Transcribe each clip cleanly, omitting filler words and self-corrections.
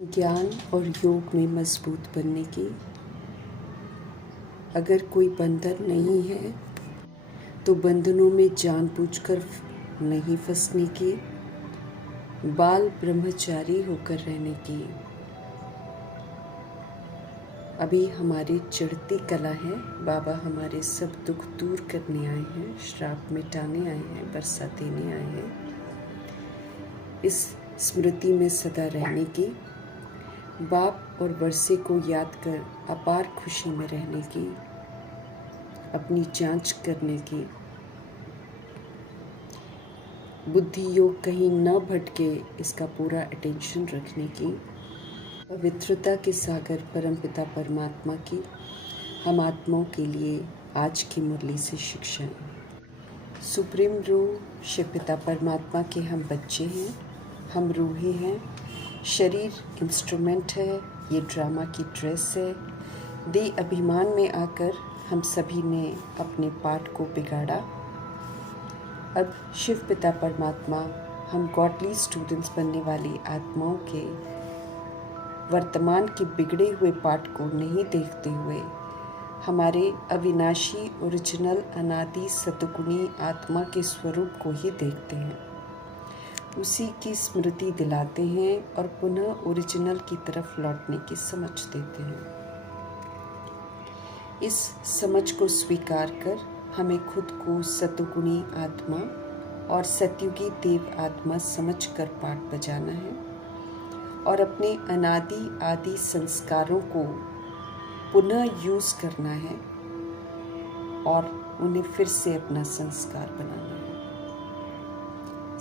ज्ञान और योग में मजबूत बनने की अगर कोई बंधन नहीं है तो बंधनों में जानबूझकर नहीं फंसने की, बाल ब्रह्मचारी होकर रहने की। अभी हमारी चढ़ती कला है। बाबा हमारे सब दुख दूर करने आए हैं, श्राप मिटाने आए हैं, बरसात देने आए हैं। इस स्मृति में सदा रहने की, बाप और वर्षे को याद कर अपार खुशी में रहने की, अपनी जांच करने की, बुद्धि योग कहीं न भटके इसका पूरा अटेंशन रखने की, पवित्रता के सागर परमपिता परमात्मा की हम आत्माओं के लिए आज की मुरली से शिक्षाएं। सुप्रीम रूह शिव पिता परमात्मा के हम बच्चे हैं, हम रूहें हैं। शरीर इंस्ट्रूमेंट है, ये ड्रामा की ड्रेस है। देह अभिमान में आकर हम सभी ने अपने पाठ को बिगाड़ा। अब शिव पिता परमात्मा हम गॉडली स्टूडेंट्स बनने वाली आत्माओं के वर्तमान के बिगड़े हुए पाठ को नहीं देखते हुए हमारे अविनाशी ओरिजिनल अनादि सतगुणी आत्मा के स्वरूप को ही देखते हैं, उसी की स्मृति दिलाते हैं और पुनः ओरिजिनल की तरफ लौटने की समझ देते हैं। इस समझ को स्वीकार कर हमें खुद को सतगुणी आत्मा और सतयुगी देव आत्मा समझकर पाठ बजाना है और अपने अनादि आदि संस्कारों को पुनः यूज करना है और उन्हें फिर से अपना संस्कार बनाना है।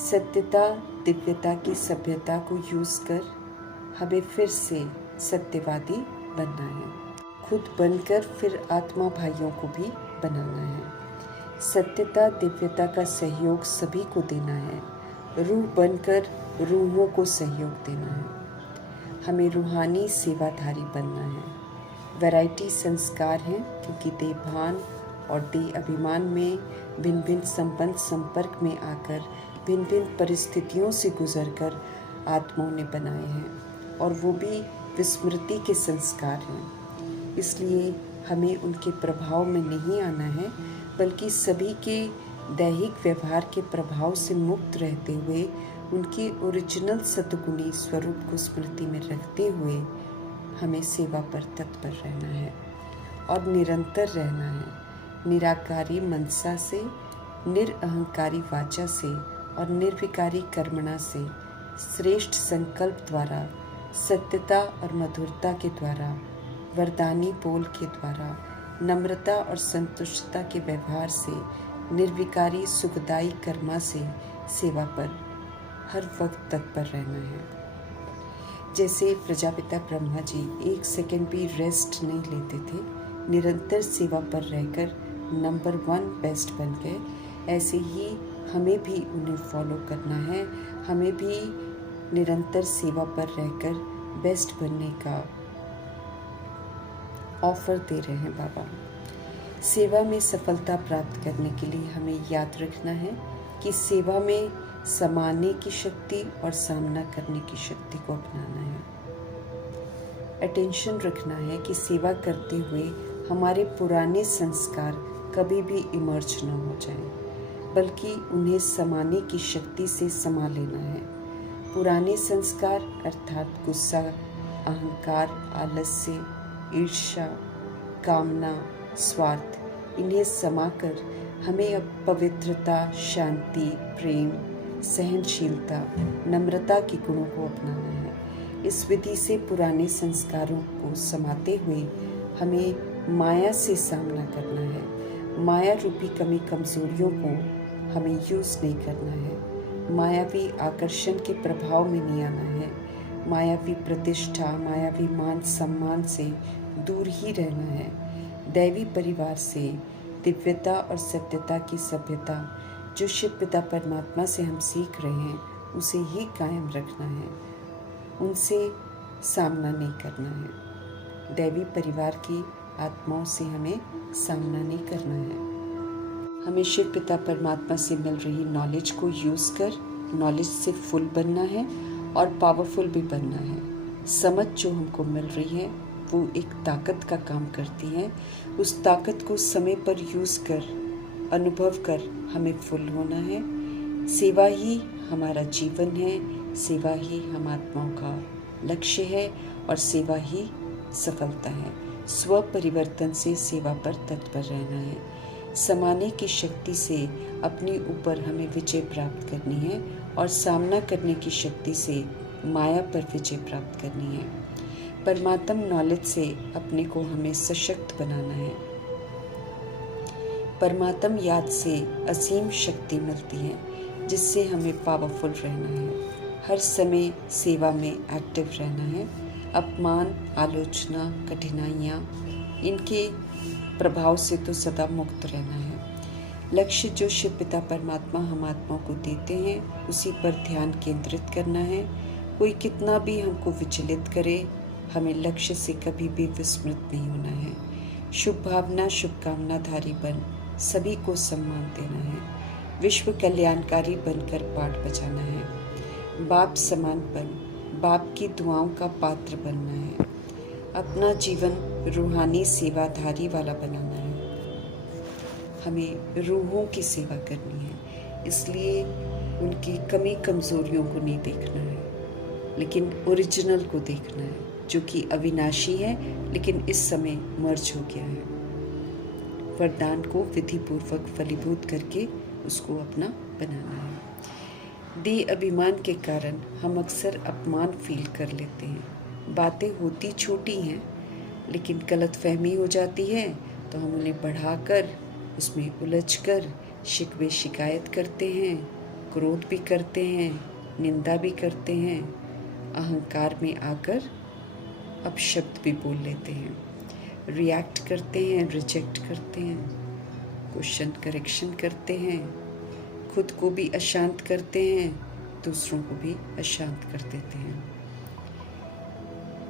सत्यता दिव्यता की सभ्यता को यूज कर हमें फिर से सत्यवादी बनना है, खुद बनकर फिर आत्मा भाइयों को भी बनाना है। सत्यता दिव्यता का सहयोग सभी को देना है, रूह बनकर रूहों को सहयोग देना है। हमें रूहानी सेवाधारी बनना है। वैरायटी संस्कार हैं क्योंकि देहभान और देह अभिमान में भिन्न भिन्न संबंध संपर्क में आकर भिन्न भिन्न परिस्थितियों से गुजरकर आत्माओं ने बनाए हैं और वो भी विस्मृति के संस्कार हैं। इसलिए हमें उनके प्रभाव में नहीं आना है, बल्कि सभी के दैहिक व्यवहार के प्रभाव से मुक्त रहते हुए उनके ओरिजिनल सतगुणी स्वरूप को स्मृति में रखते हुए हमें सेवा पर तत्पर रहना है और निरंतर रहना है। निराकारी मनसा से, निरअहंकारी वाचा से और निर्विकारी कर्मणा से, श्रेष्ठ संकल्प द्वारा, सत्यता और मधुरता के द्वारा, वरदानी बोल के द्वारा, नम्रता और संतुष्टता के व्यवहार से, निर्विकारी सुखदायी कर्मा से सेवा पर हर वक्त तत्पर रहना है। जैसे प्रजापिता ब्रह्मा जी एक सेकंड भी रेस्ट नहीं लेते थे, निरंतर सेवा पर रहकर नंबर 1 बेस्ट बन गए, ऐसे ही हमें भी उन्हें फॉलो करना है। हमें भी निरंतर सेवा पर रहकर बेस्ट बनने का ऑफर दे रहे हैं बाबा। सेवा में सफलता प्राप्त करने के लिए हमें याद रखना है कि सेवा में समाने की शक्ति और सामना करने की शक्ति को अपनाना है। अटेंशन रखना है कि सेवा करते हुए हमारे पुराने संस्कार कभी भी इमर्ज न हो जाएं, बल्कि उन्हें समाने की शक्ति से समा लेना है। पुराने संस्कार अर्थात गुस्सा, अहंकार, आलस्य, ईर्ष्या, कामना, स्वार्थ, इन्हें समाकर हमें अब पवित्रता, शांति, प्रेम, सहनशीलता, नम्रता के गुणों को अपनाना है। इस विधि से पुराने संस्कारों को समाते हुए हमें माया से सामना करना है। माया रूपी कमी कमजोरियों को हमें यूज नहीं करना है। मायावी आकर्षण के प्रभाव में नहीं आना है। मायावी प्रतिष्ठा, मायावी मान सम्मान से दूर ही रहना है। दैवी परिवार से दिव्यता और सत्यता की सभ्यता जो शिव पिता परमात्मा से हम सीख रहे हैं उसे ही कायम रखना है, उनसे सामना नहीं करना है। दैवी परिवार की आत्माओं से हमें सामना नहीं करना है। हमें शिव पिता परमात्मा से मिल रही नॉलेज को यूज़ कर नॉलेज से फुल बनना है और पावरफुल भी बनना है। समझ जो हमको मिल रही है वो एक ताकत का काम करती है। उस ताकत को समय पर यूज़ कर, अनुभव कर हमें फुल होना है। सेवा ही हमारा जीवन है, सेवा ही हम आत्माओं का लक्ष्य है और सेवा ही सफलता है। स्व परिवर्तन से सेवा पर तत्पर रहना है। समाने की शक्ति से अपने ऊपर हमें विजय प्राप्त करनी है और सामना करने की शक्ति से माया पर विजय प्राप्त करनी है। परमात्म नॉलेज से अपने को हमें सशक्त बनाना है। परमात्म याद से असीम शक्ति मिलती है जिससे हमें पावरफुल रहना है। हर समय सेवा में एक्टिव रहना है। अपमान, आलोचना, कठिनाइयाँ, इनके प्रभाव से तो सदा मुक्त रहना है। लक्ष्य जो शिव पिता परमात्मा हम आत्मा को देते हैं उसी पर ध्यान केंद्रित करना है। कोई कितना भी हमको विचलित करे, हमें लक्ष्य से कभी भी विस्मृत नहीं होना है। शुभ भावना, शुभकामनाधारी बन सभी को सम्मान देना है। विश्व कल्याणकारी बनकर पाठ बजाना है। बाप समान बन, बाप की दुआओं का पात्र बनना है। अपना जीवन रूहानी सेवाधारी वाला बनाना है। हमें रूहों की सेवा करनी है, इसलिए उनकी कमी कमज़ोरियों को नहीं देखना है, लेकिन ओरिजिनल को देखना है जो कि अविनाशी है लेकिन इस समय मर्ज हो गया है। वरदान को विधि पूर्वक फलीभूत करके उसको अपना बनाना है। देह अभिमान के कारण हम अक्सर अपमान फील कर लेते हैं। बातें होती छोटी हैं लेकिन गलतफहमी हो जाती है तो हम उन्हें बढ़ाकर उसमें उलझकर शिकवे शिकायत करते हैं, क्रोध भी करते हैं, निंदा भी करते हैं, अहंकार में आकर अपशब्द भी बोल लेते हैं, रिएक्ट करते हैं, रिजेक्ट करते हैं, क्वेश्चन करेक्शन करते हैं, खुद को भी अशांत करते हैं, दूसरों को भी अशांत कर देते हैं।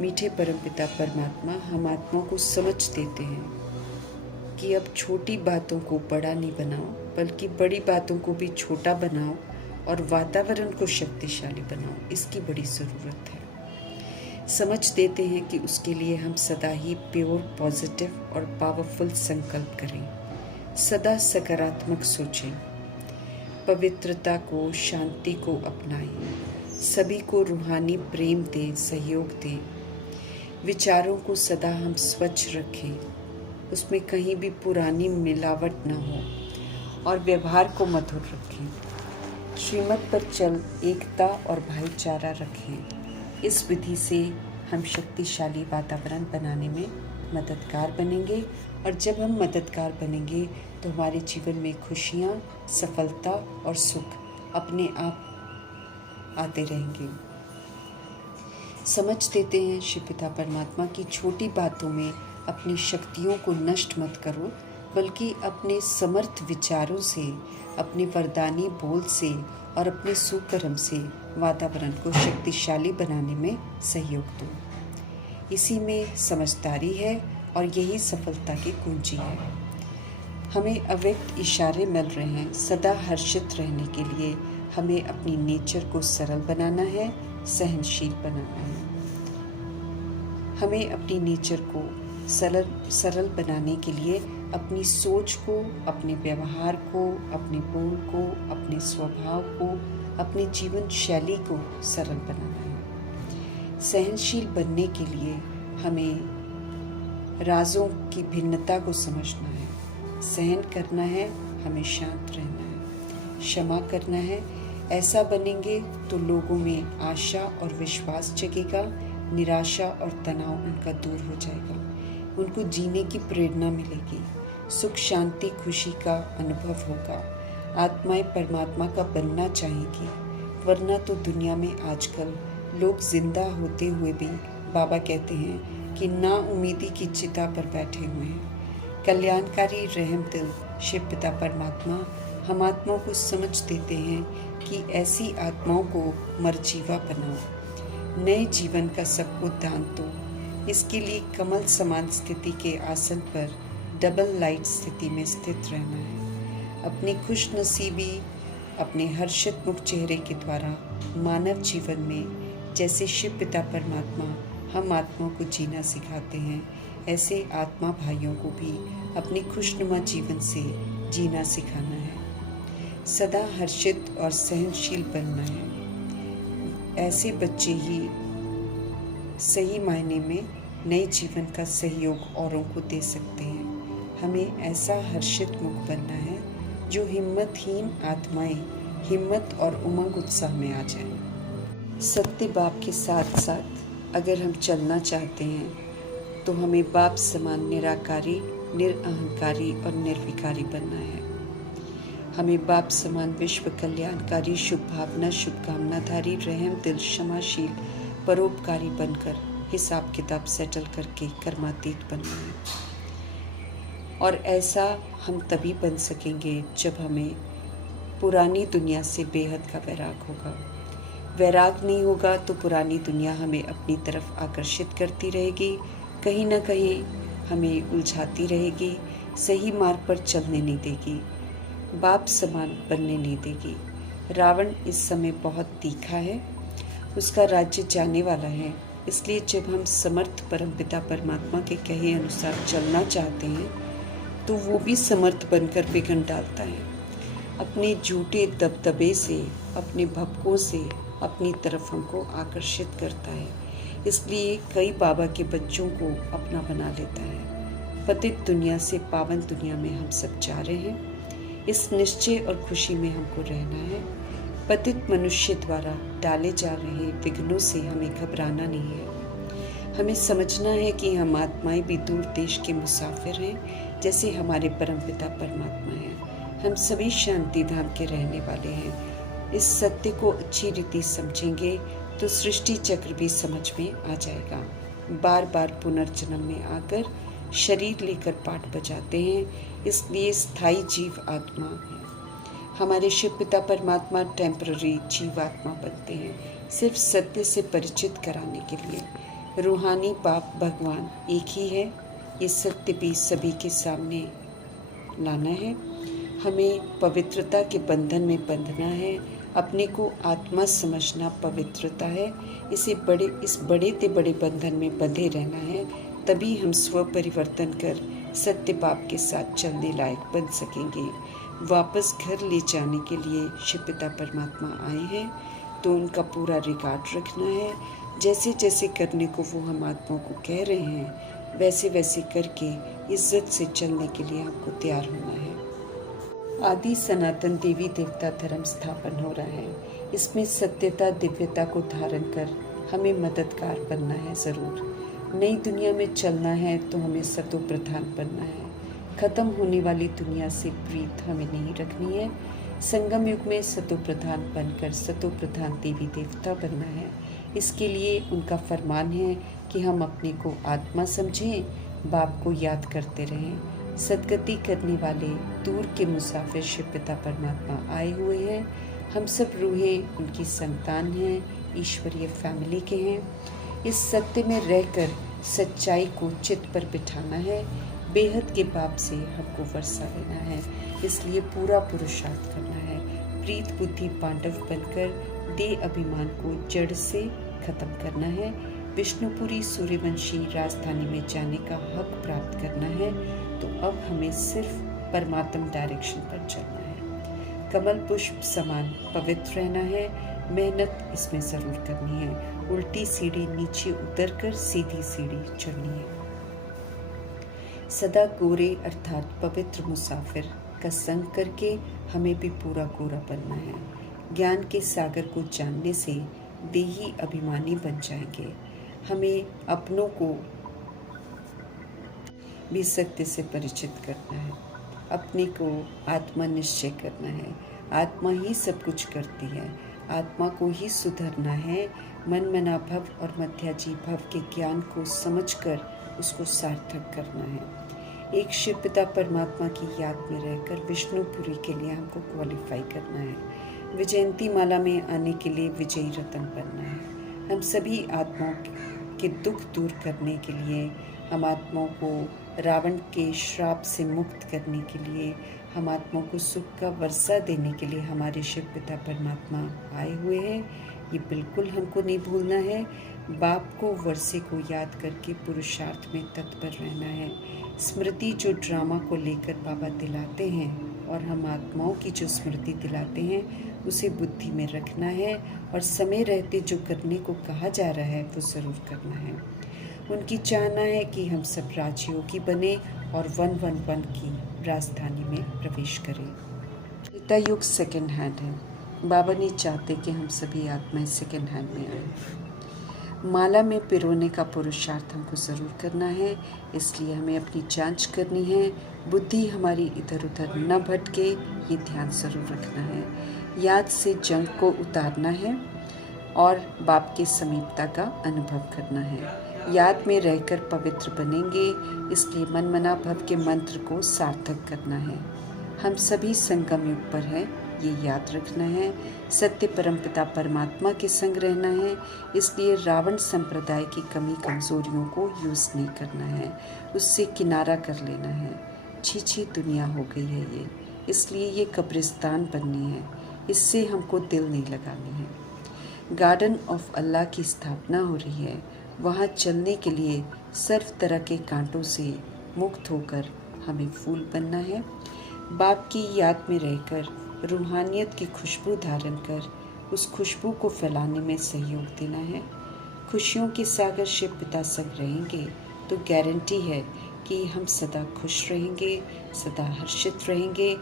मीठे परमपिता परमात्मा हम आत्मा को समझ देते हैं कि अब छोटी बातों को बड़ा नहीं बनाओ बल्कि बड़ी बातों को भी छोटा बनाओ और वातावरण को शक्तिशाली बनाओ, इसकी बड़ी ज़रूरत है। समझ देते हैं कि उसके लिए हम सदा ही प्योर, पॉजिटिव और पावरफुल संकल्प करें। सदा सकारात्मक सोचें, पवित्रता को, शांति को अपनाएं, सभी को रूहानी प्रेम दें, सहयोग दें। विचारों को सदा हम स्वच्छ रखें, उसमें कहीं भी पुरानी मिलावट न हो और व्यवहार को मधुर रखें। श्रीमत पर चल एकता और भाईचारा रखें। इस विधि से हम शक्तिशाली वातावरण बनाने में मददगार बनेंगे और जब हम मददगार बनेंगे तो हमारे जीवन में खुशियाँ, सफलता और सुख अपने आप आते रहेंगे। समझ देते हैं शिव पिता परमात्मा की छोटी बातों में अपनी शक्तियों को नष्ट मत करो बल्कि अपने समर्थ विचारों से, अपने वरदानी बोल से और अपने सुकर्म से वातावरण को शक्तिशाली बनाने में सहयोग दो। इसी में समझदारी है और यही सफलता की कुंजी है। हमें अव्यक्त इशारे मिल रहे हैं। सदा हर्षित रहने के लिए हमें अपनी नेचर को सरल बनाना है, सहनशील बनाना है। हमें अपनी नेचर को सरल बनाने के लिए अपनी सोच को, अपने व्यवहार को, अपने बोल को, अपने स्वभाव को, अपनी जीवन शैली को सरल बनाना है। सहनशील बनने के लिए हमें राजों की भिन्नता को समझना है, सहन करना है, हमें शांत रहना है, क्षमा करना है। ऐसा बनेंगे तो लोगों में आशा और विश्वास जगेगा, निराशा और तनाव उनका दूर हो जाएगा, उनको जीने की प्रेरणा मिलेगी, सुख, शांति, खुशी का अनुभव होगा। आत्माएं परमात्मा का बनना चाहेंगी, वरना तो दुनिया में आजकल लोग जिंदा होते हुए भी बाबा कहते हैं कि ना उम्मीदी की चिता पर बैठे हुए हैं। कल्याणकारी रहम दिल शिव पिता परमात्मा हम आत्माओं को समझ देते हैं कि ऐसी आत्माओं को मरजीवा बनाओ, नए जीवन का सबको दान दो। इसके लिए कमल समान स्थिति के आसन पर डबल लाइट स्थिति में स्थित रहना है। अपनी खुश नसीबी, अपने हर्षित मुख चेहरे के द्वारा मानव जीवन में जैसे शिव पिता परमात्मा हम आत्माओं को जीना सिखाते हैं, ऐसे आत्मा भाइयों को भी अपनी खुशनुमा जीवन से जीना सिखाना है। सदा हर्षित और सहनशील बनना है। ऐसे बच्चे ही सही मायने में नए जीवन का सहयोग औरों को दे सकते हैं। हमें ऐसा हर्षित मुख बनना है जो हिम्मतहीन आत्माएं हिम्मत और उमंग उत्साह में आ जाएं। सत्य बाप के साथ साथ अगर हम चलना चाहते हैं तो हमें बाप समान निराकारी, निरअहंकारी और निर्विकारी बनना है। हमें बाप समान विश्व कल्याणकारी, शुभ भावना, शुभकामनाधारी, रहम दिल, क्षमाशील, परोपकारी बनकर हिसाब किताब सेटल करके कर्मातीत बनना है। और ऐसा हम तभी बन सकेंगे जब हमें पुरानी दुनिया से बेहद का वैराग होगा। वैराग नहीं होगा तो पुरानी दुनिया हमें अपनी तरफ आकर्षित करती रहेगी, कहीं ना कहीं हमें उलझाती रहेगी, सही मार्ग पर चलने नहीं देगी, बाप समान बनने नहीं देगी। रावण इस समय बहुत तीखा है, उसका राज्य जाने वाला है। इसलिए जब हम समर्थ परमपिता परमात्मा के कहे अनुसार चलना चाहते हैं तो वो भी समर्थ बनकर विघ्न डालता है। अपने झूठे दबदबे से, अपने भपकों से अपनी तरफ हमको आकर्षित करता है। इसलिए कई बाबा के बच्चों को अपना बना लेता है। पतित दुनिया से पावन दुनिया में हम सब जा रहे हैं। इस निश्चय और खुशी में हमको रहना है। पतित मनुष्य द्वारा डाले जा रहे विघ्नों से हमें घबराना नहीं है। हमें समझना है कि हम आत्माएं भी दूर देश के मुसाफिर हैं, जैसे हमारे परमपिता परमात्मा हैं। हम सभी शांति धाम के रहने वाले हैं। इस सत्य को अच्छी रीति समझेंगे तो सृष्टि चक्र भी समझ में आ जाएगा। बार बार पुनर्जन्म में आकर शरीर लेकर पाठ बजाते हैं, इसलिए स्थायी जीव आत्मा है। हमारे शिव पिता परमात्मा टेम्पररी जीवात्मा बनते हैं, सिर्फ सत्य से परिचित कराने के लिए। रूहानी बाप भगवान एक ही है, ये सत्य भी सभी के सामने लाना है। हमें पवित्रता के बंधन में बंधना है। अपने को आत्मा समझना पवित्रता है। इस बड़े ते बड़े बंधन में बंधे रहना है, तभी हम स्व परिवर्तन कर सत्य बाप के साथ चलने लायक बन सकेंगे। वापस घर ले जाने के लिए शिव पिता परमात्मा आए हैं, तो उनका पूरा रिकॉर्ड रखना है। जैसे जैसे करने को वो हम आत्माओं को कह रहे हैं, वैसे वैसे करके इज्जत से चलने के लिए हमको तैयार होना है। आदि सनातन देवी देवता धर्म स्थापन हो रहा है। इसमें सत्यता दिव्यता को धारण कर हमें मददगार बनना है। ज़रूर नई दुनिया में चलना है तो हमें सतो प्रधान बनना है। खत्म होने वाली दुनिया से प्रीत हमें नहीं रखनी है। संगम युग में सतो प्रधान बनकर सतो प्रधान देवी देवता बनना है। इसके लिए उनका फरमान है कि हम अपने को आत्मा समझें, बाप को याद करते रहें। सदगति करने वाले दूर के मुसाफिर शिव पिता परमात्मा आए हुए हैं। हम सब रूहें उनकी संतान हैं, ईश्वरीय फैमिली के हैं। इस सत्य में रहकर सच्चाई को चित्त पर बिठाना है। बेहद के बाप से हमको वर्षा लेना है, इसलिए पूरा पुरुषार्थ करना है। प्रीत बुद्धि पांडव बनकर दे अभिमान को जड़ से खत्म करना है। विष्णुपुरी सूर्यवंशी राजधानी में जाने का हक प्राप्त करना है। तो अब हमें सिर्फ परमात्म डायरेक्शन पर चलना है। कमल पुष्प समान पवित्र रहना है। मेहनत इसमें जरूर करनी है। उल्टी सीढ़ी नीचे उतरकर सीधी सीढ़ी चढ़नी है। सदा गोरे अर्थात पवित्र मुसाफिर का संग करके हमें भी पूरा गोरा बनना है। ज्ञान के सागर को जानने से देही अभिमानी बन जाएंगे। हमें अपनों को भी सत्य से परिचित करना है। अपने को आत्मा निश्चय करना है। आत्मा ही सब कुछ करती है। आत्मा को ही सुधरना है। मन मना भव और मध्याजी भव के ज्ञान को समझकर उसको सार्थक करना है। एक शिव पिता परमात्मा की याद में रहकर विष्णुपुरी के लिए हमको क्वालिफाई करना है। विजयंती माला में आने के लिए विजयी रतन बनना है। हम सभी आत्माओं के दुख दूर करने के लिए, हम आत्माओं को रावण के श्राप से मुक्त करने के लिए, हम आत्माओं को सुख का वर्षा देने के लिए हमारे शिव पिता परमात्मा आए हुए हैं। ये बिल्कुल हमको नहीं भूलना है। बाप को वर्षे को याद करके पुरुषार्थ में तत्पर रहना है। स्मृति जो ड्रामा को लेकर बाबा दिलाते हैं और हम आत्माओं की जो स्मृति दिलाते हैं उसे बुद्धि में रखना है और समय रहते जो करने को कहा जा रहा है वो ज़रूर करना है। उनकी चाहना है कि हम सब राजयोगी बने और 111 की राजधानी में प्रवेश करें। त्रेता युग सेकेंड हैंड है। बाबा नहीं चाहते कि हम सभी आत्माएं सेकेंड हैंड में आए। माला में पिरोने का पुरुषार्थ हमको ज़रूर करना है, इसलिए हमें अपनी जांच करनी है, बुद्धि हमारी इधर उधर न भटके, ये ध्यान ज़रूर रखना है। याद से जंग को उतारना है और बाप की समीपता का अनुभव करना है। याद में रहकर पवित्र बनेंगे, इसलिए मन मना भव के मंत्र को सार्थक करना है। हम सभी संगम युग पर हैं, ये याद रखना है। सत्य परमपिता परमात्मा के संग रहना है, इसलिए रावण संप्रदाय की कमी कमजोरियों को यूज़ नहीं करना है, उससे किनारा कर लेना है। छी दुनिया हो गई है ये, इसलिए ये कब्रिस्तान बननी है, इससे हमको दिल नहीं लगानी है। गार्डन ऑफ अल्लाह की स्थापना हो रही है, वहाँ चलने के लिए सर्व तरह के कांटों से मुक्त होकर हमें फूल बनना है। बाप की याद में रहकर रूहानियत की खुशबू धारण कर उस खुशबू को फैलाने में सहयोग देना है। खुशियों के सागर शिव पिता संग रहेंगे तो गारंटी है कि हम सदा खुश रहेंगे, सदा हर्षित रहेंगे।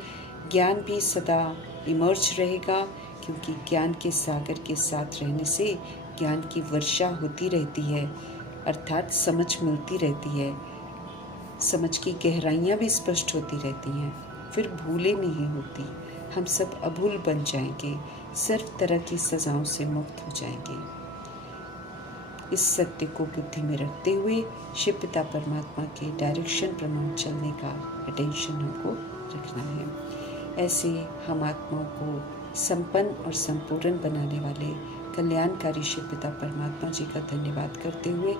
ज्ञान भी सदा इमर्ज रहेगा, क्योंकि ज्ञान के सागर के साथ रहने से ज्ञान की वर्षा होती रहती है, अर्थात समझ मिलती रहती है, समझ की गहराइयाँ भी स्पष्ट होती रहती हैं, फिर भूलें नहीं होती। हम सब अभूल बन जाएंगे, सर्व तरह की सजाओं से मुक्त हो जाएंगे। इस सत्य को बुद्धि में रखते हुए शिव पिता परमात्मा के डायरेक्शन प्रमाण चलने का अटेंशन हमको रखना है। ऐसे हम आत्माओं को संपन्न और संपूर्ण बनाने वाले कल्याणकारी शिव पिता परमात्मा जी का धन्यवाद करते हुए